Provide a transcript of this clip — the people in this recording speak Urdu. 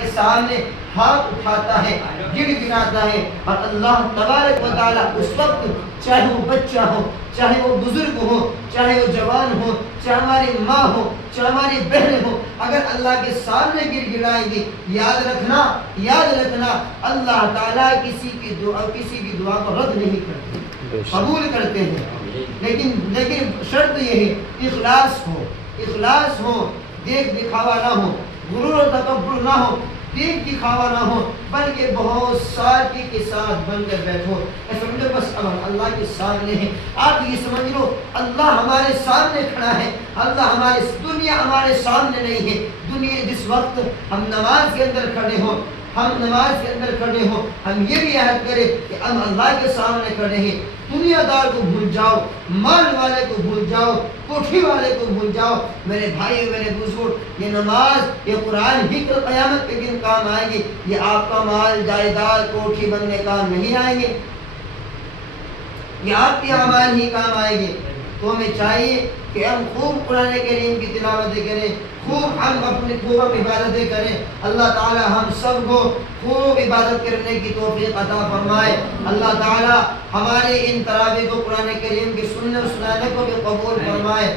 کے سامنے ہاتھ اٹھاتا ہے، گڑ گڑاتا ہے، اور اللہ تبارک و تعالیٰ اس وقت چاہے وہ بچہ ہو، چاہے وہ بزرگ ہو، چاہے وہ جوان ہو، چاہے ہماری ماں ہو، چاہے ہماری بہن ہو، اگر اللہ کے سامنے گڑ گڑائیں گے، یاد رکھنا اللہ تعالیٰ کسی کی دعا کو رد نہیں کرتے، قبول کرتے ہیں، لیکن شرط یہ ہے اخلاص ہو، دیکھ دکھاوا نہ ہو، غرور و تکبر نہ ہو، دیکھ دکھاوا نہ ہو، بلکہ بہت سادگی کے ساتھ بن کر بیٹھو۔ سمجھو بس اب ہم اللہ کے سامنے ہیں، آپ یہ سمجھ لو اللہ ہمارے سامنے کھڑا ہے، دنیا ہمارے سامنے نہیں ہے۔ دنیا جس وقت ہم نماز کے اندر کھڑے ہوں، ہم یہ بھی عہد کریں کہ ہم اللہ کے سامنے کھڑے ہیں، دنیا دار کو بھول جاؤ، مال والے کو بھول جاؤ، کوٹھی والے کو بھول جاؤ۔ میرے بھائی، میرے بزرگ، یہ نماز، یہ قرآن ہی تو قیامت کے دن کام آئیں گے، یہ آپ کا مال جائیداد کوٹھی بننے کام نہیں آئیں گے، یہ آپ کے اعمال ہی کام آئیں گے۔ تو ہمیں چاہیے کہ ہم خوب قرآن کریم کی تلاوتیں کریں، خوب عبادتیں کریں۔ اللہ تعالی ہم سب کو خوب عبادت کرنے کی توفیق عطا فرمائے۔ اللہ تعالی ہمارے ان تراویح کو قرآن کریم کی سننے اور سنانے کو بھی قبول فرمائے۔